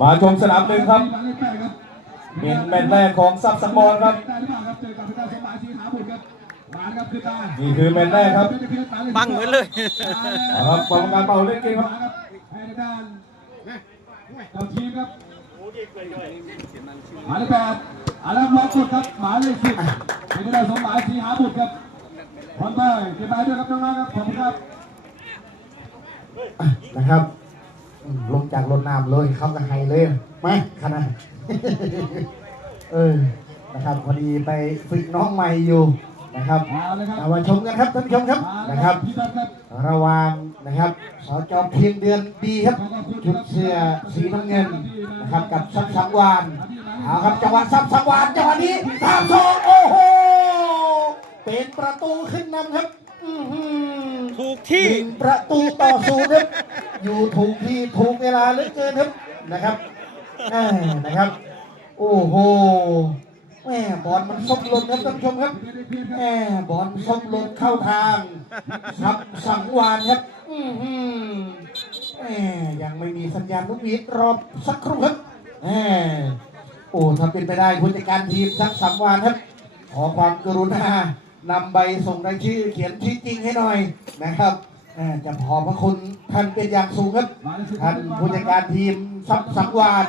มาชมสนามหนึ่งครับเป็นแมตช์แรกของซับสมอลครับนี่คือแมตช์แรกครับบังเหมือนเลยเอาครับกรรมการเป่าเล่นเกมครับให้ด้านเอาทีมครับหมายเลขแปดอารัมล็อกกดครับหมายเลขสิบเป็นด้านสมหมายสีหาบุตรครับพร้อมไปเก็บไปด้วยครับน้องๆครับขอบคุณครับนะครับอืม ลงจากรถน้ำเลยครับกับไฮเลยมาขนาดเออนะครับพอดีไปฝึกน้องใหม่อยู่นะครับเอาเลยครับเอามาชมกันครับท่านผู้ชมครับนะครับพี่ตั๊กครับระหวางนะครับสจเพียงเดือนดีครับชุดเสื้อสีน้ำเงินนะครับกับซับสังวานเอาครับจังหวะซับสังวานจังหวะนี้ตามโซงโอ้โหเป็นประตูขึ้นนำครับ อื้อหือ ถูกที่ หนึ่งประตูต่อศูนย์ครับ อยู่ถูกที่ถูกเวลาเหลือเกินครับนะครับแหมนะครับ โอ้โหแหม่บอลมันซบหล่นครับท่านผู้ชมครับแหม่บอลซบหล่นเข้าทางสับ สังวานครับ อือหือแหม่ยังไม่มีสัญญาณลูกหวีดรอบสักครู่ครับแหม่โอ้ถ้าเป็นไปได้ผู้จัดการทีมสักสังวานครับ ขอความกรุณา นำใบส่งรายชื่อเขียนชื่อจริงให้หน่อยนะครับเอ่อจะขอบพระคุณท่านเป็นอย่างสูงครับท่านผู้จัดการทีมซับสังวาน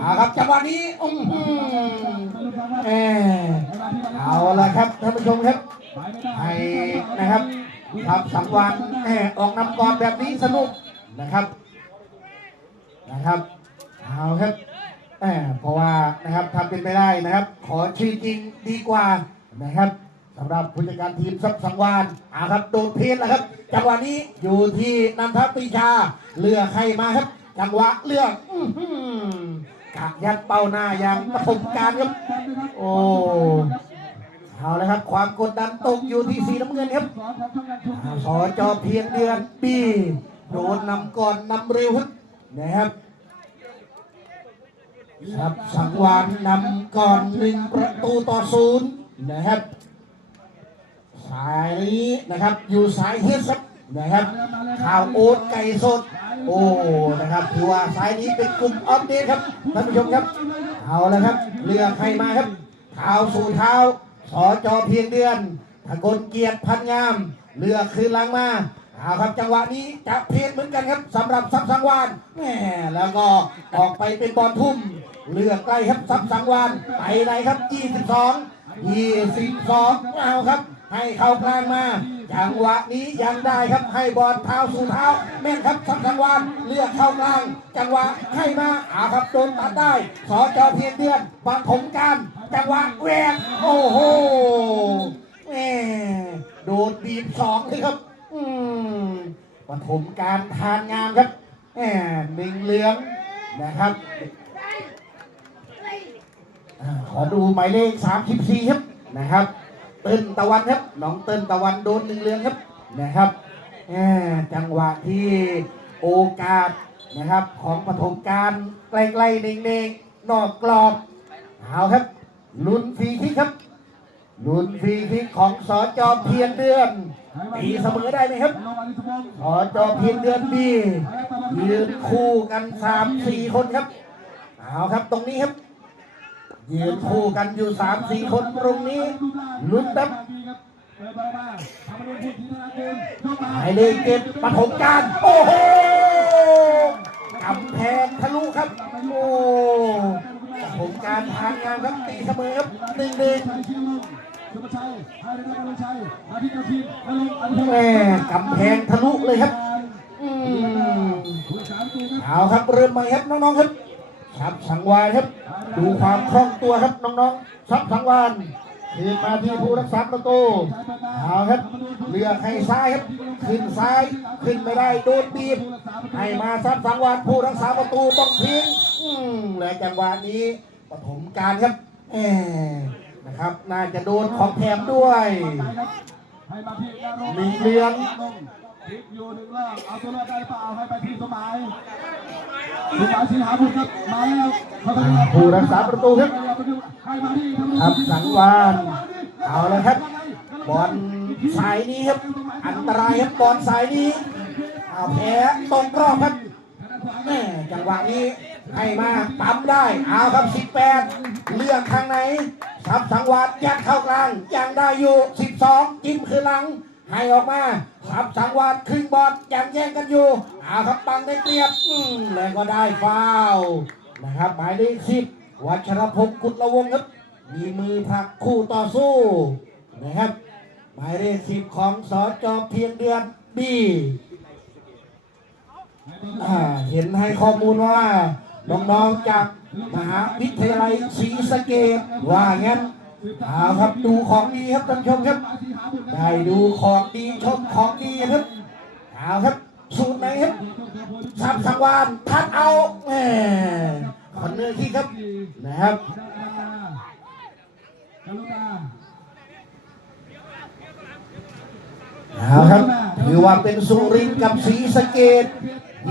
เอาครับจังหวะนี้อื้อหือแหม่เอาละครับท่านผู้ชมครับให้นะครับทับสังวานแหม่ออกนำก่อนแบบนี้สนุกนะครับนะครับเอาครับแหม่เพราะว่านะครับทำเป็นไปได้นะครับ ขอชื่อจริงดีกว่านะครับ สำหรับผู้จัดการทีมซับสังวานอาครับโดนเพลแล้วครับ จังหวะนี้อยู่ที่นันทปรีชาเลือกใครมาครับ จังหวะเลือกอื้อหือกะยัดเป้าหน้าอย่างประสบการณ์ครับ โอ้เอาลยครับ ความกดดันตกอยู่ที่สีน้ำเงินครับสอจอเพียงเดือนปีโดนนำก่อนนำเร็วครับนะครับครับสังวานนำก่อนหนึ่งประตูต่อศูนย์นะครับ สายนี้นะครับ อยู่สายเฮดครับนะครับข่าวโอ๊ตไก่สด โอ้นะครับถือว่าสายนี้เป็นกลุ่มอัปเดตครับท่านผู้ชมครับเอาละครับเลือกใครมาครับเท้าสู่เท้าสอจอเพียงเดือนทะกลเกียรติพันงามเลือกคืนหลังมาเอาครับจังหวะนี้จะเพลนเหมือนกันครับสำหรับซับสังวานแหมแล้วก็ออกไปเป็นบอลทุ่มเลือกใกล้ครับซับสังวานไปไหนครับ 22 22เอาครับ ให้เข้ากลางมาจังหวะนี้ยังได้ครับให้บอลเท้าสู่เท้าแม่นครับสับสังวานเลือกเข้ากลาง จังหวะให้มาอาครับโดนตัดได้สอจอเพียงเดือนปฐมการจังหวะแหวกโอ้โหแหม่โดนบีบสองเลยครับ อืมปฐมการทานงามครับแหมหนึ่งเหลืองนะครับขอดูหมายเลข 34 ครับนะครับ เติ้นตะวันครับน้องเติ้นตะวันโดนหนึ่งเรืองครับนะครับแหมจังหวะที่โอกาสนะครับของปฐมการใกล้ๆเน่งๆนอกกรอบเอาครับลุ้นฟรีคิกครับลุ้นฟรีคิกของสอจอเพียงเดือนตีเสมอได้ไหมครับสอจอเพียงเดือนดียืนคู่กันสามสี่คนครับเอาครับตรงนี้ครับ ยืนคู่กันอยู่สามสี่คนตรงนี้ลุ้นครับหมายเลขเจ็ดปฐมการ โอ้โหกำแพงทะลุครับ โอ้ปฐมการทางงานครับตีเสมอครับหนึ่งหนึ่งแม่กำแพงทะลุเลยครับอืมเอาครับเริ่มใหม่ครับน้องๆครับ ชับสังวานครับ ดูความคล่องตัวครับน้องๆชับสังวานคืนมาที่ผู้รักษาประตูเอาครับเลือกให้ซ้ายครับ ขึ้นซ้ายขึ้นไม่ได้โดนบีบให้มาชับสังวานผู้รักษาประตูต้องทิ้งอืมและจังหวะนี้ปฐมการครับแหมนะครับ น่าจะโดนของแถมด้วยให้มาที่การหนึ่งเหลือง พลิกอยู่หนึ่งรอบเอาตัวรอดได้เปล่าให้ไปที่สมัยสมัยสีหาบุตรครับมาแล้วเขาไปผู้รักษาประตูครับให้มาที่ครับสังวานเอาเลยครับบอลสายนี้ครับ อันตรายครับบอลสายนี้เอาแพ้ตรงกรอบครับแม่จังหวะนี้ให้มาปั๊มได้เอาครับ18เลือกทางไหนสับสังวาดยัดเข้ากลางยังได้อยู่ 12จิ้มคือหลัง ให้ออกมาสับสังวาดครึ่งบอลยังแย่งกันอยู่อาครับปังได้เปรียบอืมแล้วก็ได้ฟาวนะครับหมายเลขสิบวัชรพงศ์กุลวงศ์ครับมีมือผลักคู่ต่อสู้นะครับหมายเลขสิบของสจเพียงเดือนบีเห็นให้ข้อมูลว่าน้องๆจากมหาวิทยาลัยศรีสะเกดว่างั้น เอาครับดูของดีครับท่านชมครับได้ดูของดีชมของดีครับเอาครับสูตรไหนครับสับสังวานทัดเอาแหมคอนเนอร์ที่ครับนะครับเอาครับถือว่าเป็นสุรินกับศรีสะเกด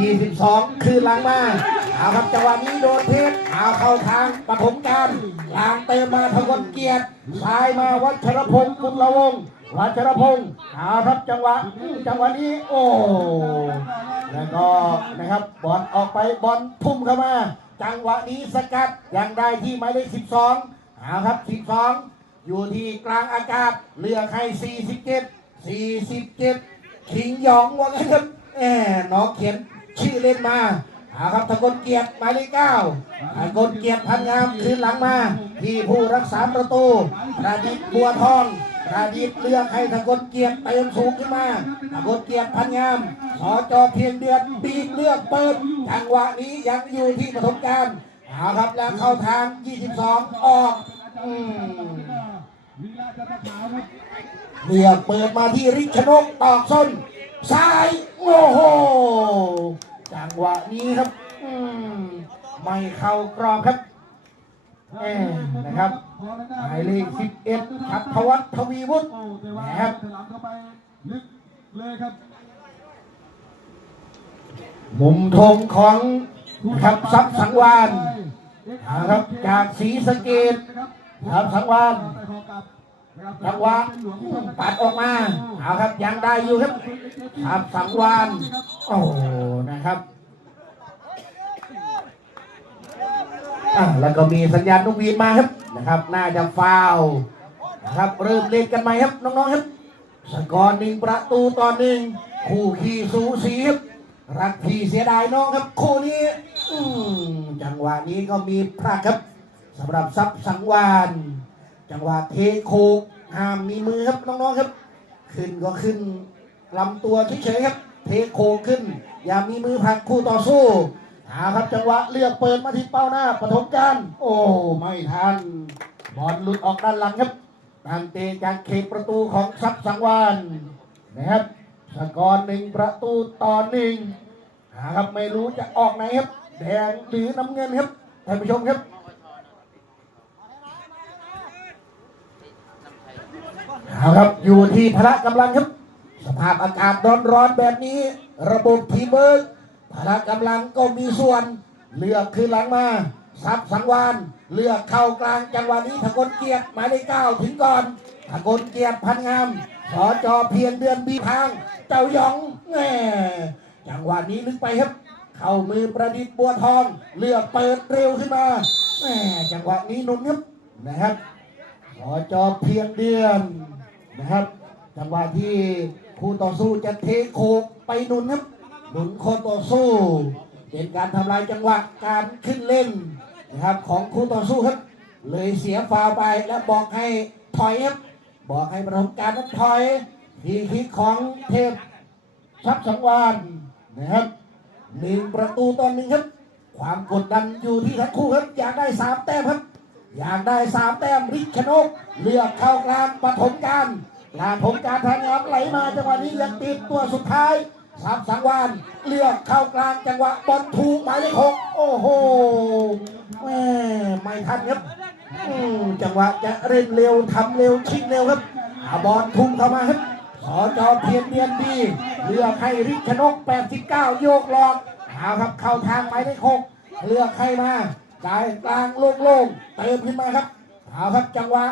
22 คือหลังมาก เอาครับจังหวะนี้โดนเพชรเอาเข้าทางปฐมการลางเติมมาทกลเกียรติซ้ายมาวัชรพงศ์กุลวงศ์วัชรพงศ์เอาครับจังหวะจังหวะนี้โอ้แล้วก็นะครับบอลออกไปบอลทุ่มเข้ามา จังหวะนี้สกัดยังได้ที่หมายเลข12เอาครับ 12 อยู่ที่กลางอากาศเลือกให้47 47 ขิงหยองว่างั้นครับแหมน้องเขียนชื่อเล่นมา เอาครับตะกนเกียรติหมายเลขเก้าตะกนเกียรติพันงามคืนหลังมา ที่ผู้รักษาประตูประดิษฐ์บัวทองประดิษฐ์เลือกให้ตะกนเกียรติเติมสูงขึ้นมาตะกนเกียรติพันงามสอจอเพียงเดือนบีบเลือกเปิดจังหวะนี้ยังอยู่ที่ปฐมการเอาครับแล้วเข้าทาง 22 ออกอืมเลือกเปิดมาที่ริชนกตอกส้นซ้ายโอ้โห จังหวะนี้ครับ อืมไม่เข้ากรอบครับแหมนะครับหมายเลข11ชัพวัฒน์ทวีวุฒิโอ้แต่ว่านะครับถลำเข้าไปลึกเลยครับมุมธงของนะครับซับสังวานนะครับจากศรีสะเกดครับสังวาน จังหวะปัดออกมาเอาครับยังได้อยู่ครับครับสังวานโอ้นะครับแล้วก็มีสัญญาณนกวีมาครับนะครับ น่าจะฟาวนะครับเริ่มเล่นกันใหมครับน้องๆครับสกอร์หนึ่งประตูต่อหนึ่งคู่ขี้สูสีครับรักพี่เสียดายน้องครับ คู่นี้อืจังหวะนี้ก็มีพลาดครับสำหรับซับสังวาน จังหวะเทโคกห้ามมีมือครับน้องๆครับ ขึ้นก็ขึ้นลำตัวเฉยๆครับ เทโคขึ้น อย่ามีมือผักคู่ต่อสู้เอาครับจังหวะเลือกเปิดมาที่เป้าหน้าปฐมการโอ้ไม่ทันบอลหลุดออกด้านหลังครับทางเตะจากเขตประตูของซับสังวานนะครับสกอร์หนึ่งประตูต่อหนึ่งหาครับไม่รู้จะออกไหนครับ แดงหรือน้ำเงินครับท่านผู้ชมครับ เอาครับอยู่ที่พละกำลังครับ สภาพอากาศร้อนๆแบบนี้ ระบบทีมเบิร์กพละกำลังก็มีส่วน เลือกขึ้นหลังมาซับสังวานเลือกเข้ากลางจังหวะนี้ทกลเกียรติหมายเลขเก้าถึงก่อนทกลเกียรติพันงามสอจอเพียงเดือนบีทาง เจ้าหยองแหม่จังหวะนี้ลึกไปครับ เข้ามือประดิษฐ์บัวทอง เลือกเปิดเร็วขึ้นมาแหม่จังหวะนี้นุนครับนะครับขอจอเพียงเดือน นะครับจังหวะที่คู่ต่อสู้จะเทโคกไปหนุนครับหนุนคนต่อสู้เป็นการทำลายจังหวะการขึ้นเล่นนะครับของคู่ต่อสู้ครับ เลยเสียฟาวไปและบอกให้ถอยครับบอกให้ประทมการนั้นถอยทีคิกของเทพทรัพย์สังวานนะครับหนึ่งประตูต่อหนึ่งครับ ความกดดันอยู่ที่ทั้งคู่ครับอยากได้สามแต้มครับ อยากได้สามแต้มริชนก เลือกเข้ากลางปฐมการลาผมการทางงามไหลมาจังหวะนี้ยังติดตัวสุดท้ายสามสังวานเลือกเข้ากลางจังหวะบอลถูกหมายเลขหกโอ้โหแม่ไม่ทันครับจังหวะจะเร่งเร็วทำเร็วชิงเร็วครับอบอลทุ่มเข้ามาครับสอจอเพียนเดียนดีเลือกให้ริชนก 89 โยกหลอกเอาครับเข้าทางหมายเลขหกเลือกให้มา จ่ายกลางโล่งๆเติมขึ้นมาครับเอาครับจังหวะ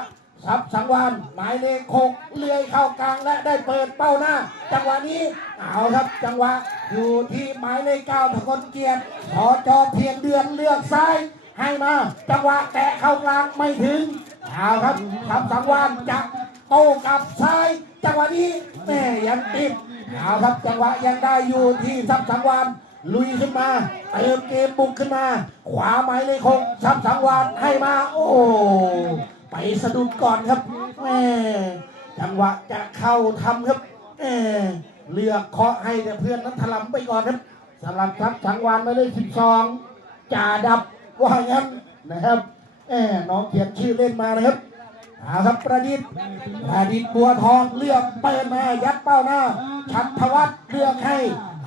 ซับสังวานหมายเลขหกเลื้อยเข้ากลางและได้เปิดเป้าหน้า จังหวะนี้เอาครับจังหวะอยู่ที่หมายเลขเก้าทกลเกียรติขอจอเพียงเดือนเลือกซ้ายให้มาจังหวะแตะเข้ากลางไม่ถึงเอาครับซับสังวานจะโต้กับซ้าย จังหวะนี้แม่ยังติดเอาครับจังหวะยังได้อยู่ที่ซับสังวาน ลุยขึ้นมาเติมเกมบุกขึ้นมา ขวาหมายเลขหกซับสังวานให้มา โอ้ไปสะดุดก่อนครับแม่จังหวะจะเข้าทำครับแม่เลือกเคาะให้แต่เพื่อนนั้นถลำไปก่อนครับสำหรับทัพสังวานไม่ได้สิบสองจ่าดับว่างั้นนะครับแม่น้องเขียนชื่อเล่นมานะครับอาครับประดิษฐ์ประดิษฐ์บัวทองเลือกเปิดมายัดเป้าหน้าชัดทวัฒน์เลือกให้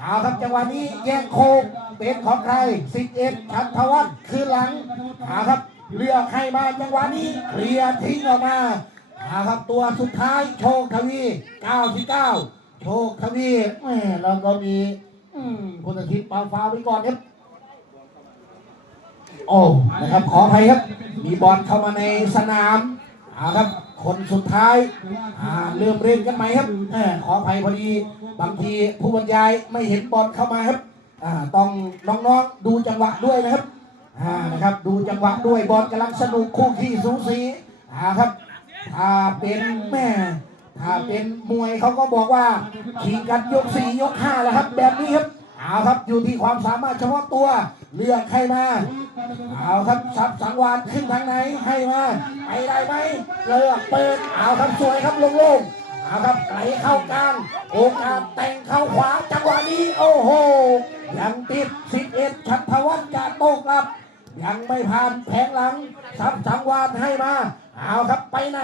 เอาครับจังหวะนี้แย่งโคงเป็นของใครสิบเอ็ดชัดทวัฒน์คือหลังเอาครับเลือกให้มาจังหวะนี้เคลียร์ทิ้งออกมาเอาครับตัวสุดท้ายโชคทวี99โชคทวีแม่แล้วก็มีอืมคุณอาทิตย์ปาฟ้าไว้ก่อนครับโอ้นะครับขออภัยครับ มีบอลเข้ามาในสนามเอาครับ คนสุดท้ายอ่าเริ่มเล่นกันไหมครับแหมขออภัยพอดีบางทีผู้บรรยายไม่เห็นบอลเข้ามาครับอ่าต้องน้องๆดูจังหวะด้วยนะครับอ่านะครับดูจังหวะด้วยบอลกำลังสนุกคู่ขี้สูสีอ่าครับถ้าเป็นแม่ถ้าเป็นมวยเขาก็บอกว่าขิงกันยกสี่ยกห้าแล้วครับแบบนี้ครับ เอาครับอยู่ที่ความสามารถเฉพาะตัวเลือกใครมาเอาครับสับสังวานขึ้นทางไหนให้มาไปได้ไหมเลือกเปิดเอาครับสวยครับโล่งเอาครับไหลเข้ากลางโอกาสแต่งเข้าขวาจังหวะนี้โอ้โหยังติด11ชัดทวัฒน์จะโต้กลับ ยังไม่ผ่านแผงหลังซับสังวานให้มาเอาครับไปไหน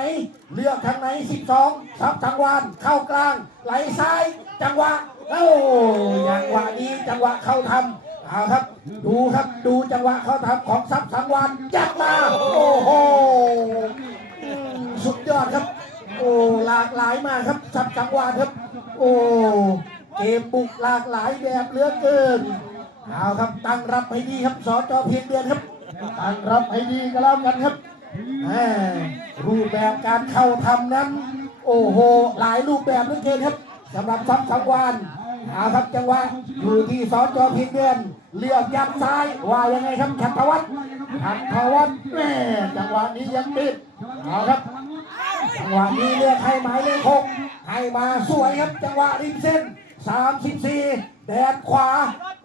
เลือกทางไหน 12ซับสังวานเข้ากลางไหลซ้ายจังหวะ เอ้าอย่างหวะนี้จังหวะเข้าทำเอาครับ ดูครับดูจังหวะเข้าทำของซับสังวานจัดมาโอ้โหสุดยอดครับ โอ้หลากหลายมากครับซับสังวานครับ โอ้เกมบุกหลากหลายแบบเหลือเกินเอาครับตั้งรับให้ดีครับสจอเพียงเดือนครับตั้งรับให้ดีก็แล้วกันครับรูปแบบการเข้าทำนั้น โอ้โห หลายรูปแบบเหลือเกินครับสำหรับซับสังวาน เอาครับจังหวะอยู่ที่สจเพียงเดือนเลือกยัดซ้ายว่ายังไงครับชันทวัฒน์ชันทวัฒน์แม่จังหวะนี้ยังติดเอาครับจังหวะนี้เลือกให้หมายเลขหกให้มาสวยครับจังหวะริมเส้น 34 แดนขวา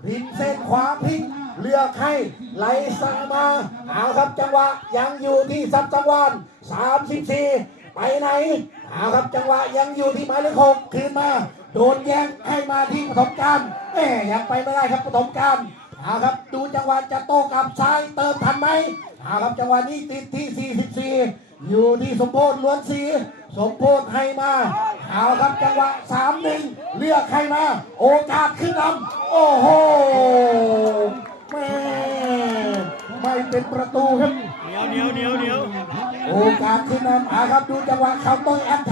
ริมเส้นขวาพลิกเลือกให้ไหลสั่งมาเอาครับจังหวะยังอยู่ที่ซับจังหวาน34 ไปไหนเอาครับจังหวะยังอยู่ที่หมายเลขหกคืนมา โดนแย่งให้มาที่ปฐมการแหมยังไปไม่ได้ครับปฐมการเอาครับดูจังหวะจะโต้กลับซ้ายเติมทันไหมเอาครับจังหวะนี้ติดที่ 44 อยู่ที่สมโพธิล้วนสีสมโพธิให้มาเอาครับจังหวะสามหนึ่งเลือกให้มา โอกาสขึ้นนำโอ้โหแม่ไม่เป็นประตูครับเหนียวเหนียวเหนียวเหนียวโอกาสขึ้นนำอาครับดูจังหวะเขาต้อยแอนแท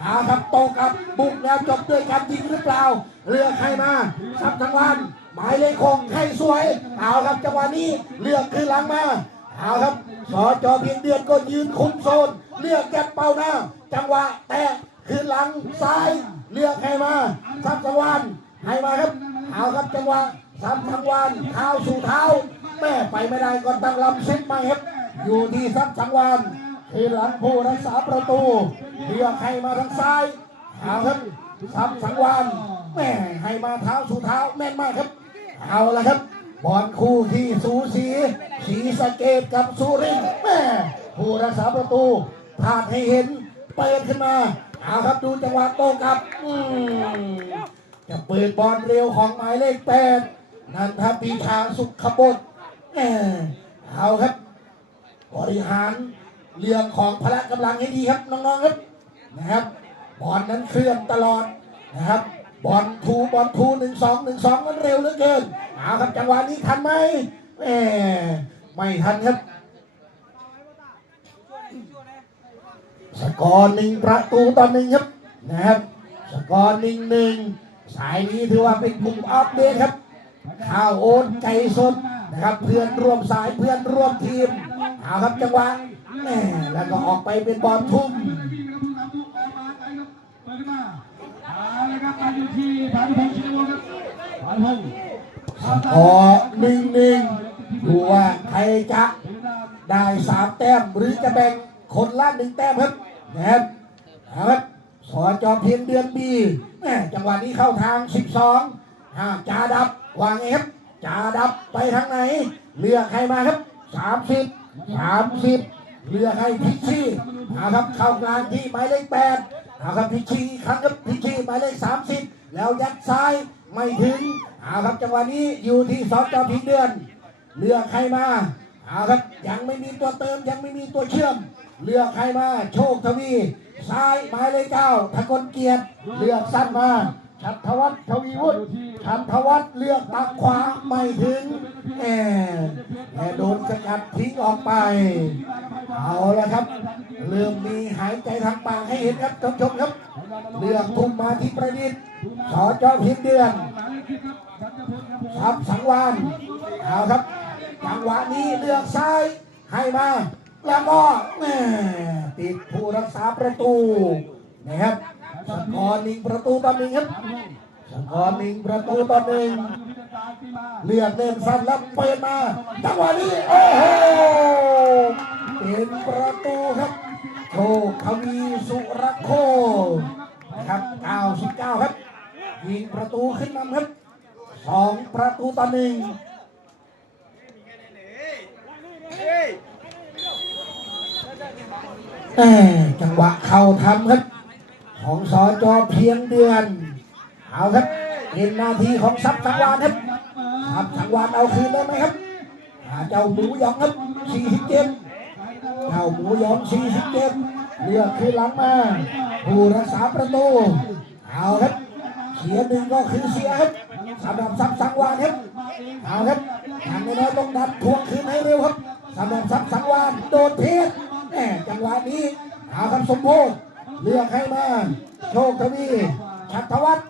บอาครับตกครับบุกแล้วจบด้วยการยิงหรือเปล่า เลือกให้มาสับจังหวันหมายเลขคงให้สวย เอาครับจังหวะนี้เลือกขึ้นหลังมาเอาครับสอจอเพียงเดือนก็ยืนคุมโซน เลือกแกบเป้าหน้า จังหวะแตะขึ้นหลังซ้าย เลือกให้มาสับจังหวันให้มาครับ เอาครับจังหวะสับจังหวันเท้าสู่เท้า แม่ไปไม่ได้ก็ตั้งลำเซ็ตม่ครับอยู่ที่สับจังหวันที่หลังผู้รักษาประตู เลือกให้มาทางซ้ายเอาครับสับสังวานแม่ให้มาเท้าสู่เท้าแม่นมากครับ เอาละครับ บอลคู่ที่สูสีสีสะเกตกับสุรินทร์แม่ผู้รักษาประตูพลาดให้เห็นเปิดขึ้นมาเอาครับดูจังหวะโต้กลับอืมจะเปิดบอลเร็วของหมายเลขแปดนันทปีชาสุขบดแม่เอาครับ บริหารเรื่องของพละกำลังให้ดีครับน้องๆครับ นะครับบอลนั้นเคลื่อนตลอดนะครับบอลทูบอลทูหนึ่งสองหนึ่งสองมันเร็วเหลือเกินเอาครับจังหวะนี้ทันไหมแหมไม่ทันครับสกอร์หนึ่งประตูต่อหนึ่งครับนะครับสกอร์หนึ่งหนึ่งสายนี้ถือว่าเป็นกลุ่มอัปเดตครับข้าวโอนไก่สดนะครับเพื่อนร่วมสายเพื่อนร่วมทีมเอาครับจังหวะแหมแล้วก็ออกไปเป็นบอลทุ่ม วิ่งครับผู้นำทุกออกมาไกลครับเปิดขึ้นมา เอารอยู่ที่พานุพงศ์ชินวงศ์ครับพานุพงศ์พอหนึ่งหนึ่งดูว่าใครจะได้สามแต้มหรือจะแบ่งคนละหนึ่งแต้มครับนะครับครับสอจอเพียงเดือนบีแม่จังหวะนี้เข้าทาง 12หากจาดับวางเอฟจ่าดับไปทางไหน เลือกใครมาครับ 30 30 เลือกให้พิชชี่ครับเข้ากลางที่หมายเลขแปด เอาครับพิชชี่อีกครั้งครับพิชชี่หมายเลขสามสิบแล้วยัดซ้ายไม่ถึงเอาครับจังหวะนี้อยู่ที่สองจอพิงเดือน เลือกใครมาเอาครับยังไม่มีตัวเติมยังไม่มีตัวเชื่อม เลือกใครมา โชคทวีซ้ายหมายเลขเก้าทกลเกียรติเลือกสั้นมา ชัตวัฒน์ทวีวุฒิชัตวัฒน์เลือกตักขวาไม่ถึงแหมแหมโดนสกัดทิ้งออกไป เอาละครับ เริ่มมีหายใจทางปากให้เห็นครับท่านชมครับ เลือกทุ่มมาที่ประดิษฐ์สอจอพียงเดือนครับสังวานเอาครับจังหวะนี้เลือกซ้ายให้มาแล้วก็แหมติดผู้รักษาประตูนะครับ สกอร์หนึ่งประตูต่อหนึ่งครับสกอร์หนึ่งประตูต่อหนึ่งเลือกเล่นสั้นแล้วเปิดมาจังหวะนี้โอ้โหเป็นประตูครับโชคทวีสุรโคนะครับ99ครับยิงประตูขึ้นนำครับสองประตูต่อหนึ่งจังหวะเข้าทำครับ ของสอจอเพียงเดือน เอาครับเป็นหน้าที่ของซับสังวานครับซับสังวานเอาคืนได้ไหมครับเจ้าหมูยองครับสี่สิบเจ็ดเจ้าหมูยองสี่สิบเจ็ดเลือกคืนหลังมาผู้รักษาประตูเอาครับเสียหนึ่งก็คือเสียครับสำหรับซับสังวานครับเอาครับทางน้อยต้องดันทวงคืนให้เร็วครับสำหรับซับสังวานโดนเพชรแหมจังหวะนี้เอาครับสมโพธิ เลือกให้มาโชคทวีชัตวัฒน์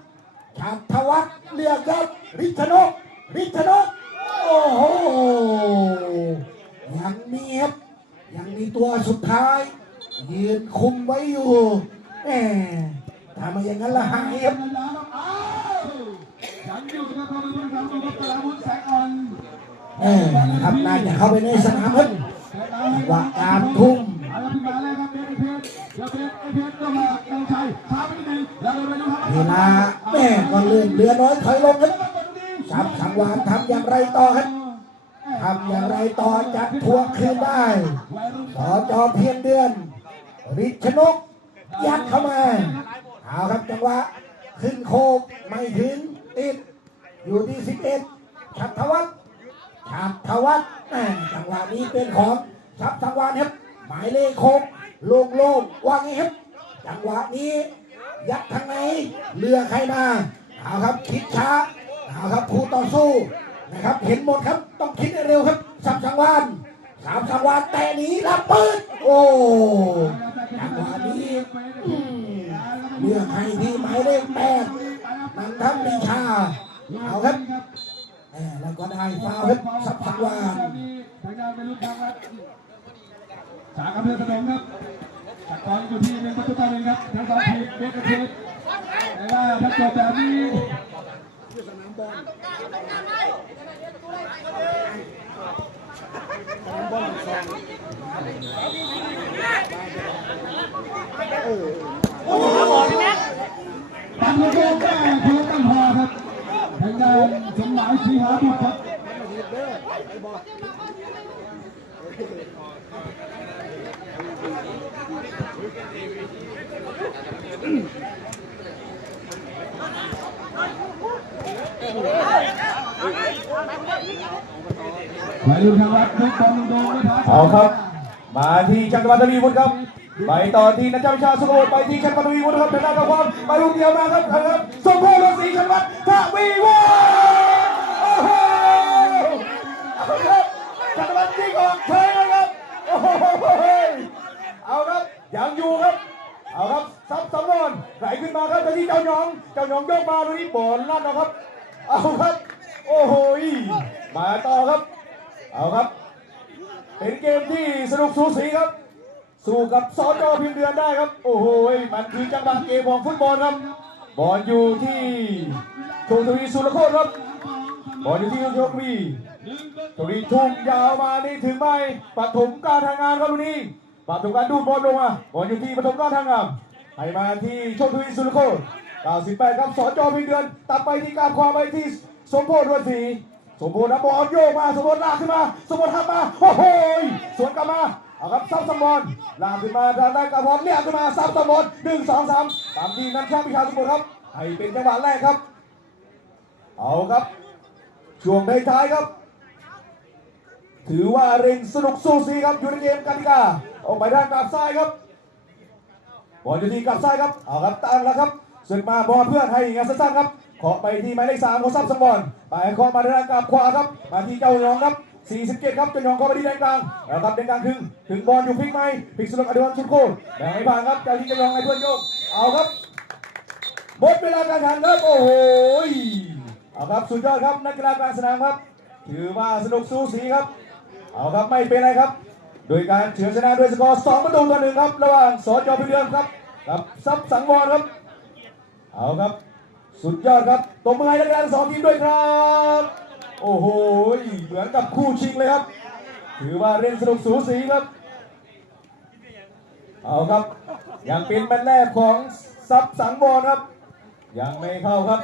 ชัตวัฒน์เลือกครับริชนกริชนกโอ้โหยังมีครับยังมีตัวสุดท้าย ยืนคุมไว้อยู่แหมถ้าไมาอย่างนั้นละหายครับยังอยู่กับความเป็นผู้นำตัวตลาวุฒิแสงอ่อนออนะครับน่าจะเข้าไปในสนามครับจังหวะการทุ่ม เพชรเพชรก็มาเอลชัยชาไปนิดนึงแล้วเลยไปดูครับเวลาแม่ก็เลื่อนเรือน้อยถอยลงครับสับสังวานทำอย่างไรต่อครับทำอย่างไรต่อจะทวงคืนได้สอจอเพียงเดือนริชนก ยัดเข้ามาเอาครับจังหวะขึ้นโคกไม่ถึงติดอยู่ที่สิบเอ็ดชัตวัฒน์ชัตวัฒน์จังหวะนี้เป็นของทับสังวานครับหมายเลขโคก โล่งโล่งๆวางไงครับจังหวะนี้ ยัดทางไหนเรือใครมาเอาครับคิดช้าเอาครับคู่ต่อสู้นะครับ เห็นหมดครับต้องคิดให้เร็วครับสับสังวานสามสังวานแต่หนีรับปืนโอ้จังหวะนี้เลือกให้ที่หมายเลขแปดมันทำปีชาเอาครับแล้วก็ได้ฟาวครับสับสังวาน จากอำเภอสนมครับจากกองอยู่ที่หนึ่งประตูต่อหนึ่งครับทั้งสองทีมเบสกับทีแต่ว่าถ้าจบแบบนี้ตั้งโอ้โหบอลโก้แม่เพื่อตั้งพอครับทางด้านสมหมายสีหาบุตรครับ วัยรุ่นทางวัดลูกบอลโดนไม่ทันเอาครับ มาที่ชันวัฒน์ทวีวุฒิครับไปต่อที่นักเจ้าชาสุขโรไปที่ชันวัฒน์ทวีวุฒิครับเดินหน้ากับความไปลูกเดียวมาครับเอาครับส่งโค้งลงสีชันวัฒน์ทวีวุฒิโอ้โหครับชันวัฒน์ยิงออกเฉยเลยครับโอ้โหเอาครับยังอยู่ครับเอาครับซับสำรอนไหลขึ้นมาครับไปที่เจ้าหยองเจ้าหยองโยกมาดูนี่บอลลั่นนะครับ เอาครับ เป็นเกมที่ส นุกสูสีครับ สู้กับสจพิมเดือนได้ครับ โอ้โหมันคือจังหวะเกมของฟุตบอลครับบอลอยู่ที่โชคทวีสุรโคตรครับบอลอยู่ที่โชคทวีทวีทุ่มยาวมานี่ถึงไม่ปฐมการทางงานครับวันนี้ปฐมการดูดบอลลงมาบอลอยู่ที่ปฐมการทางงานให้มาที่โชคทวีสุรโคตร98ครับสจอพิมเดือนตัดไปที่การความไปที่สมโพธิวันศรี สมโพธินะบอลโยกมาสมโพธิลากขึ้นมา สมโพธิทำมาโอ้โหสวนกลับมาเอาครับซับสมบอลลากขึ้นมาทางด้านกระพรเรียกขึ้นมาซับสมบอลหนึ่งสองสามตามที่นันช่าพิชาสมบูรณ์ครับให้เป็นจังหวะแรกครับ เอาครับ ช่วงในท้ายครับ ถือว่าเร่งสนุกสู้สีครับอยู่ในเกมกติกาออกไปด้านกลับซ้ายครับบอลอยู่ที่กลับซ้ายครับเอาครับตั้งแล้วครับสึกมาบอลเพื่อนให้งานสั้นๆครับ ขอไปที่หมายเลขสามของซับสมบอลไปขอมาด้านกลับขวาครับ มาที่เจ้าหยองครับ47ครับเจะยองเข้าไปที่แดนกลางแล้วครับแดนกลางถึงถึงบอลอยู่พลิกไหมพลิกสลับอดิวันชุดโค้แบ่งให้ผ่านครับเจ้าที่เจะยองให้เพื่อนโยกเอาครับหมดเวลาการแข่งครับโอ้โหเอาครับสุดยอดครับนักกีฬากลางสนามครับ ถือว่าสนุกสู้สีครับ เอาครับไม่เป็นไรครับ โดยการเฉือนชนะด้วยสกอร์2ประตูต่อหนึ่งครับ ระหว่างสจพิเรือนครับกับซับสังวรครับ เอาครับ สุดยอดครับตบมือให้นักกีฬาทั้งสองทีมด้วยครับ โอ้โห เหมือนกับคู่ชิงเลยครับ ถือว่าเล่นสนุกสูสีครับ เอาครับ ยังเป็นแมตช์แรกของซับสังบอลครับ ยังไม่เข้าครับ